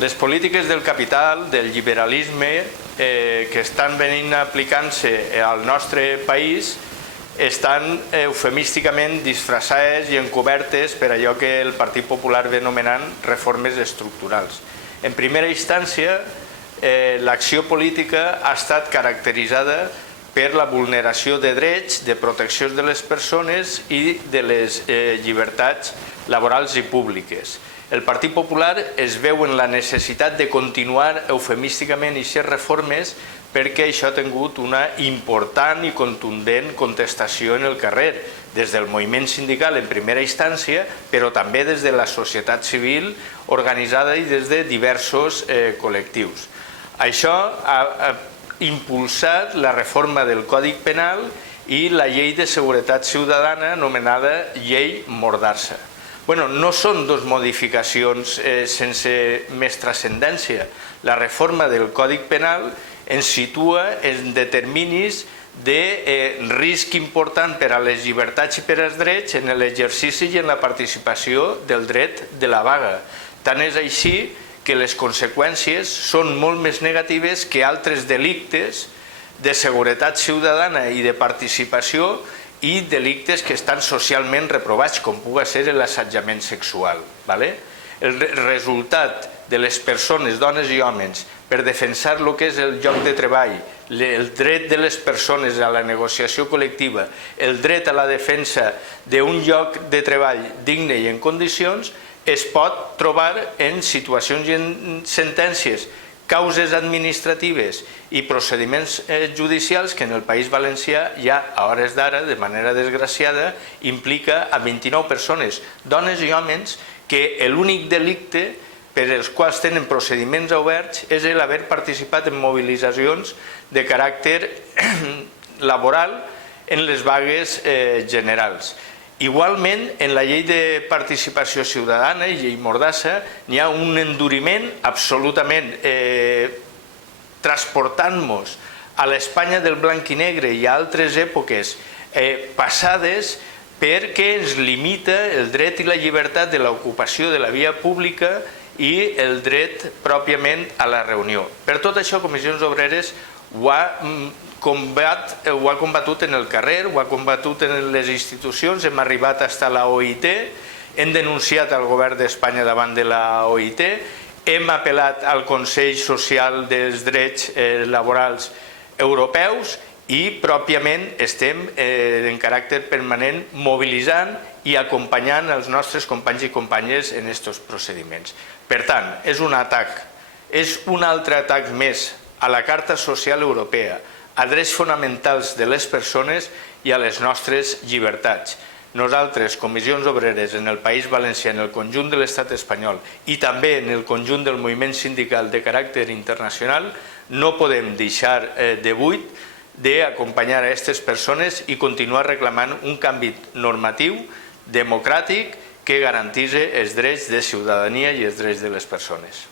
Les polítiques del capital, del liberalisme, que estan venint aplicant-se al nostre país estan eufemísticament disfressades i encobertes per allò que el Partit Popular ve anomenant reformes estructurals. En primera instància, l'acció política ha estat caracteritzada per la vulneració de drets, de proteccions de les persones i de les llibertats laborals i públiques. El Partit Popular es veu en la necessitat de continuar eufemísticament aquestes reformes perquè això ha tingut una important i contundent contestació en el carrer, des del moviment sindical en primera instància, però també des de la societat civil organitzada i des de diversos col·lectius. Això ha impulsat la reforma del Codi Penal i la Llei de Seguretat Ciutadana anomenada Llei Mordassa. No són dues modificacions sense més transcendència. La reforma del Codi Penal ens situa en determinis de risc important per a les llibertats i per als drets en l'exercici i en la participació del dret de la vaga. Tant és així que les conseqüències són molt més negatives que altres delictes de seguretat ciutadana i de participació i delictes que estan socialment reprovats, com pugui ser l'assetjament sexual. El resultat de les persones, dones i homes, per defensar el que és el lloc de treball, el dret de les persones a la negociació col·lectiva, el dret a la defensa d'un lloc de treball digne i en condicions, es pot trobar en situacions i en sentències, causes administratives i procediments judicials que en el País Valencià ja a hores d'ara, de manera desgraciada, implica a 29 persones, dones i homes, que l'únic delicte per als quals tenen procediments oberts és l'haver participat en mobilitzacions de caràcter laboral en les vagues generals. Igualment, en la llei de participació ciutadana i llei Mordassa n'hi ha un enduriment absolutament transportant-nos a l'Espanya del blanc i negre i a altres èpoques passades perquè ens limita el dret i la llibertat de l'ocupació de la via pública i el dret pròpiament a la reunió. Per tot això, Comissions Obreres ho ha combatut en el carrer, ho ha combatut en les institucions, hem arribat fins a la OIT, hem denunciat al govern d'Espanya davant de la OIT, hem apel·lat al Consell Social dels Drets Laborals Europeus i pròpiament estem en caràcter permanent mobilitzant i acompanyant els nostres companys i companyes en aquests procediments. Per tant, és un atac, és un altre atac més a la Carta Social Europea, a drets fonamentals de les persones i a les nostres llibertats. Nosaltres, Comissions Obreres, en el País Valencià, en el conjunt de l'Estat espanyol i també en el conjunt del moviment sindical de caràcter internacional, no podem deixar de buit d'acompanyar a aquestes persones i continuar reclamant un canvi normatiu democràtic que garantís els drets de ciutadania i els drets de les persones.